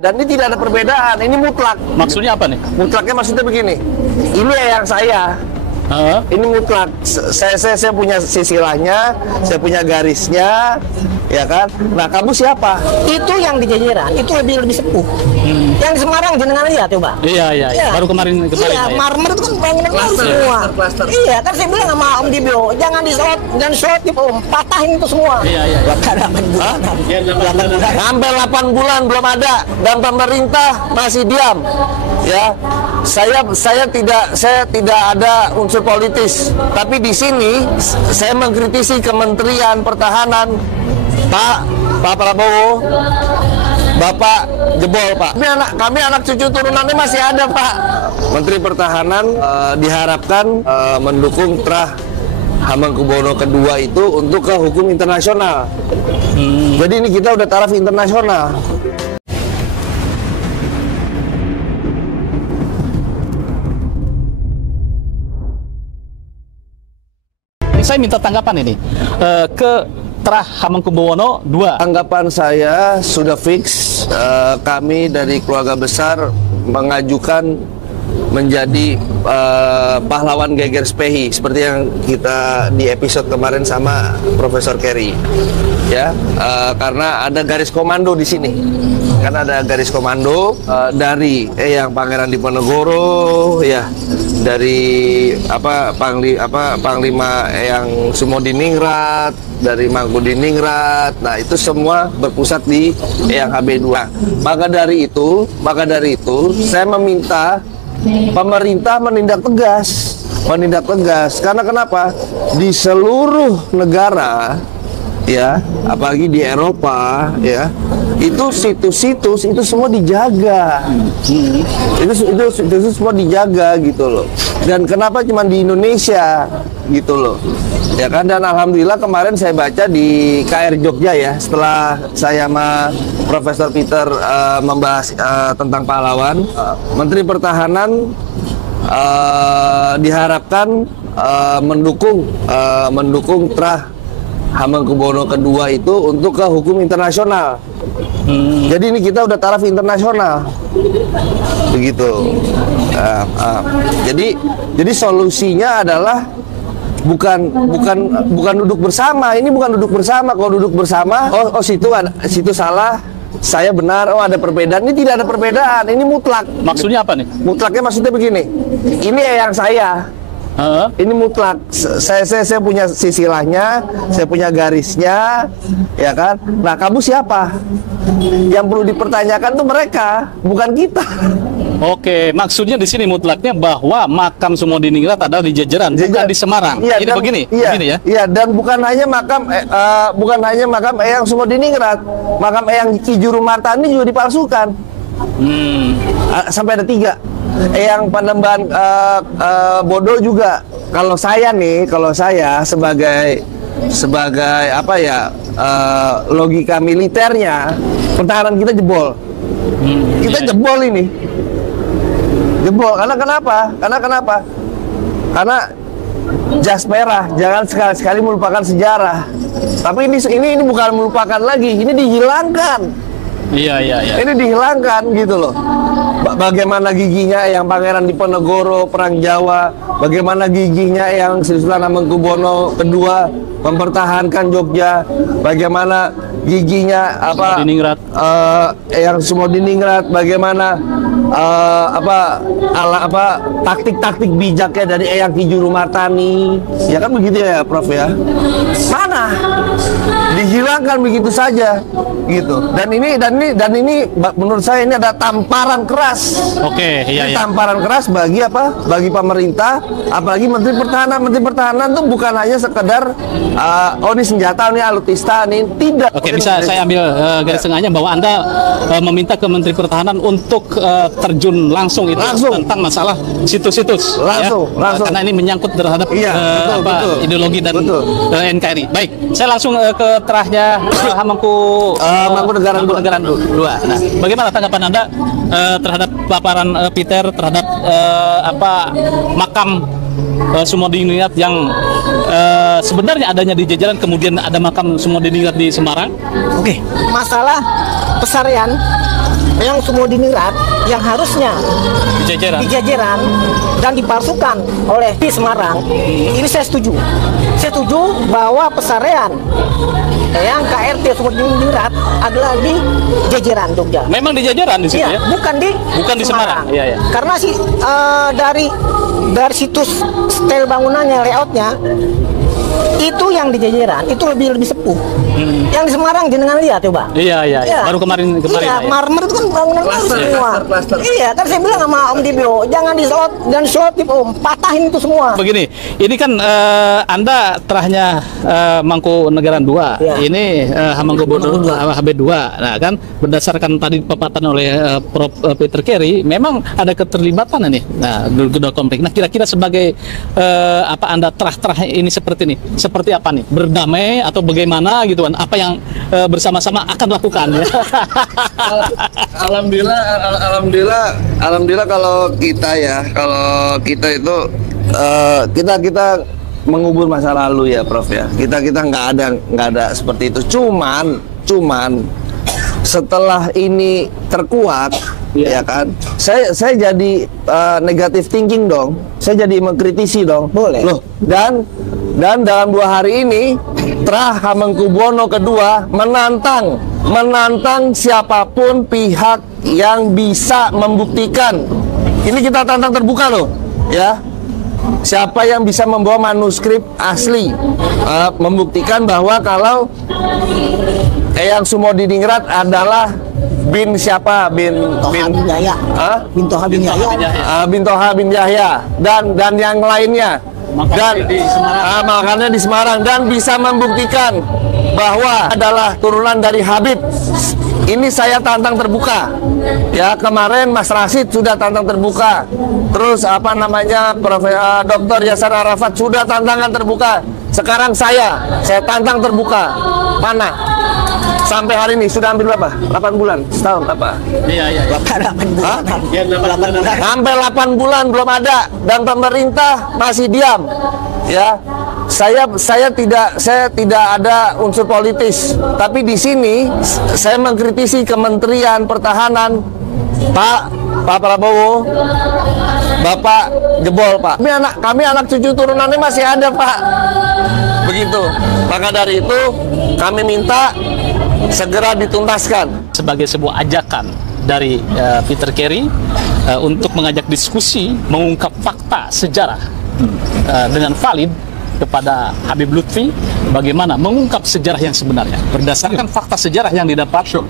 Dan ini tidak ada perbedaan, ini mutlak. Maksudnya apa nih? Mutlaknya maksudnya begini, ini yang saya, ini mutlak. Saya punya sisilahnya, saya punya garisnya, ya kan? Nah, kamu siapa? Itu yang di Jajaran, itu lebih sepuh. Yang di Semarang jenengan lihat coba. Iya. Baru kemarin. Iya, marmer itu kan bangunan baru semua. Iya, kan saya bilang sama Om Dibio, jangan di-shot gitu, patahin itu semua. Iya. Hampir 8 bulan belum ada dan pemerintah masih diam. Ya, saya tidak ada unsur politis, tapi di sini saya mengkritisi Kementerian Pertahanan, Pak Prabowo, Bapak jebol, Pak. Kami anak cucu turunannya masih ada, Pak. Menteri Pertahanan diharapkan mendukung Trah Hamengkubuwono II itu untuk ke hukum internasional. Jadi ini kita udah taraf internasional. Saya minta tanggapan ini ke Trah Hamengkubuwono II. Tanggapan saya sudah fix. Kami dari keluarga besar mengajukan menjadi pahlawan Geger Spehi seperti yang kita di episode kemarin sama Profesor Kerry, ya, karena ada garis komando di sini. Karena ada garis komando dari yang Pangeran Diponegoro, ya, dari Panglima yang Sumodiningrat, dari Mangkubumi. Nah, itu semua berpusat di Eyang HB2. Maka dari itu saya meminta pemerintah menindak tegas. Karena kenapa? Di seluruh negara, ya, apalagi di Eropa, ya, itu situs-situs itu semua dijaga. Itu semua dijaga gitu loh. Dan kenapa cuma di Indonesia gitu loh, ya kan? Dan alhamdulillah kemarin saya baca di KR Jogja, ya, setelah saya sama Profesor Peter membahas tentang pahlawan, Menteri Pertahanan diharapkan mendukung Trah Hamengkubuwono II itu untuk ke hukum internasional. Jadi ini kita udah taraf internasional, begitu. Jadi solusinya adalah bukan duduk bersama. Ini bukan duduk bersama. Kalau duduk bersama, situ salah, saya benar. Oh, ada perbedaan. Ini tidak ada perbedaan. Ini mutlak. Maksudnya apa nih? Mutlaknya maksudnya begini. Ini yang saya. Ini mutlak. Saya punya sisilahnya, saya punya garisnya, ya kan? Nah, kamu siapa? Yang perlu dipertanyakan tuh mereka, bukan kita. Oke, maksudnya di sini mutlaknya bahwa makam Sumodiningrat ada di Jajaran, bukan di Semarang. Iya, ini dan, begini ya? Iya, dan bukan hanya makam Eyang Sumodiningrat, makam Eyang Ki Jurumartani juga dipalsukan. Sampai ada 3. Yang Panembahan Bodo juga. Kalau saya sebagai apa ya, logika militernya, pertahanan kita jebol. Kita jebol ini. Jebol. Karena kenapa? Karena jas merah, jangan sekali-sekali melupakan sejarah. Tapi ini bukan melupakan lagi, ini dihilangkan. Iya. Ini dihilangkan gitu loh. Bagaimana giginya yang Pangeran Diponegoro perang Jawa, bagaimana giginya yang Sri Sultan Hamengkubuwono II mempertahankan Jogja, bagaimana giginya yang Sumodiningrat, bagaimana taktik-taktik bijaknya dari Eyang Ki Jurumartani, ya kan begitu ya, Prof, ya? Mana dihilangkan begitu saja gitu. Dan ini menurut saya ini ada tamparan keras. Oke, iya. Tamparan keras bagi bagi pemerintah, apalagi Menteri Pertahanan. Menteri Pertahanan tuh bukan hanya sekedar ini senjata, ini alutsista, ini tidak. Oke, bisa saya ambil garis tengahnya bahwa Anda meminta ke Menteri Pertahanan untuk terjun langsung tentang masalah situs-situs. Langsung. Karena ini menyangkut terhadap ideologi dan NKRI. Baik, saya langsung ke Trahnya Hamengkubuwono II. Nah, bagaimana tanggapan Anda terhadap paparan Peter terhadap makam Sumodiningrat yang sebenarnya adanya di Jajaran, kemudian ada makam Sumodiningrat di Semarang? Oke. Masalah pesarian yang Sumodiningrat yang harusnya Di jajaran. di Jajaran dan dipalsukan oleh di Semarang. Ini saya setuju. Saya setuju bahwa pesarean yang KRT Sumodiningrat adalah di Jajaran Jogja. Memang di jajaran di situ Iya, ya. bukan di Semarang. Iya, iya. Karena dari situs style bangunannya, layoutnya itu yang di Jajaran itu lebih sepuh. Yang di Semarang jenengan lihat coba. Iya. Baru kemarin Iya, ya. marmer itu kan bangunan baru semua. Klaster. Iya, kan saya bilang sama Om Dibio, jangan disorot dan selotip Om, patahin itu semua. Begini, ini kan Anda terahnya Mangkunegaran 2, Ya. ini Hamengkubuwono HB2. Nah kan berdasarkan tadi paparan oleh Prof. Peter Carey, memang ada keterlibatan ini. Nah, dua konflik. Nah kira-kira sebagai apa Anda terah-terah ini seperti apa nih? Berdamai atau bagaimana gitu kan? Apa yang bersama-sama akan lakukan ya? Alhamdulillah kalau kita itu kita mengubur masa lalu ya Prof ya. Kita nggak ada seperti itu. Cuman setelah ini terkuat ya kan, saya jadi negative thinking dong. Saya jadi mengkritisi dong. Boleh. Loh, dan dalam 2 hari ini Trah Hamengkubuwono kedua menantang siapapun pihak yang bisa membuktikan. Ini kita tantang terbuka loh, ya. Siapa yang bisa membawa manuskrip asli, membuktikan bahwa kalau Eyang Sumodiningrat adalah bin siapa? Bin Yahya. Bin Toha bin Yahya. Bin Toha bin Yahya dan yang lainnya. Makanya di Semarang dan bisa membuktikan bahwa adalah turunan dari Habib. Ini saya tantang terbuka. Ya, kemarin Mas Rasid sudah tantang terbuka. Terus Dr. Yasser Arafat sudah tantangan terbuka. Sekarang saya tantang terbuka. Mana? Sampai hari ini sudah hampir berapa? 8 bulan, setahun apa? Iya. 8 bulan. Ya, 8 bulan. Sampai 8 bulan belum ada dan pemerintah masih diam. Ya. Saya tidak ada unsur politis, tapi di sini saya mengkritisi Kementerian Pertahanan Pak Prabowo, Bapak jebol Pak. Kami anak cucu turunannya masih ada Pak. Begitu. Maka dari itu kami minta segera dituntaskan. Sebagai sebuah ajakan dari Peter Carey untuk mengajak diskusi, mengungkap fakta sejarah dengan valid kepada Habib Lutfi, bagaimana mengungkap sejarah yang sebenarnya berdasarkan fakta sejarah yang didapat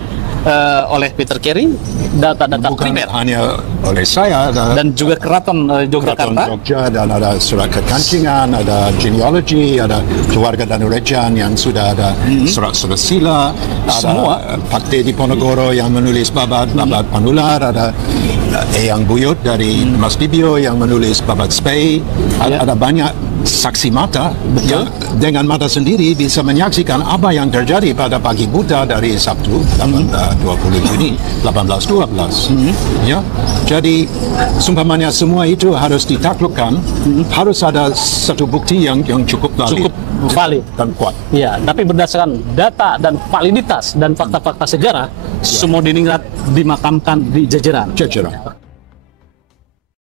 oleh Peter Carey, data-data bukan primer hanya oleh saya dan juga Keraton Keraton Yogyakarta. Jogja, dan ada surat kekancingan, ada genealogi, ada keluarga Danurejan yang sudah ada surat-surat sila, Semua. ada Pakde Diponegoro yang menulis Babat Panular, ada Eyang Buyut dari Mas Dibio yang menulis Babat Spey, ada banyak saksi mata yang dengan mata sendiri bisa menyaksikan apa yang terjadi pada pagi buta dari Sabtu 20 Juni 1812. Ya, jadi sumpamanya semua itu harus ditaklukkan, harus ada satu bukti yang cukup valid dan kuat. Ya, tapi berdasarkan data dan validitas dan fakta-fakta sejarah, Sumodiningrat dimakamkan di Jajaran. Jajaran.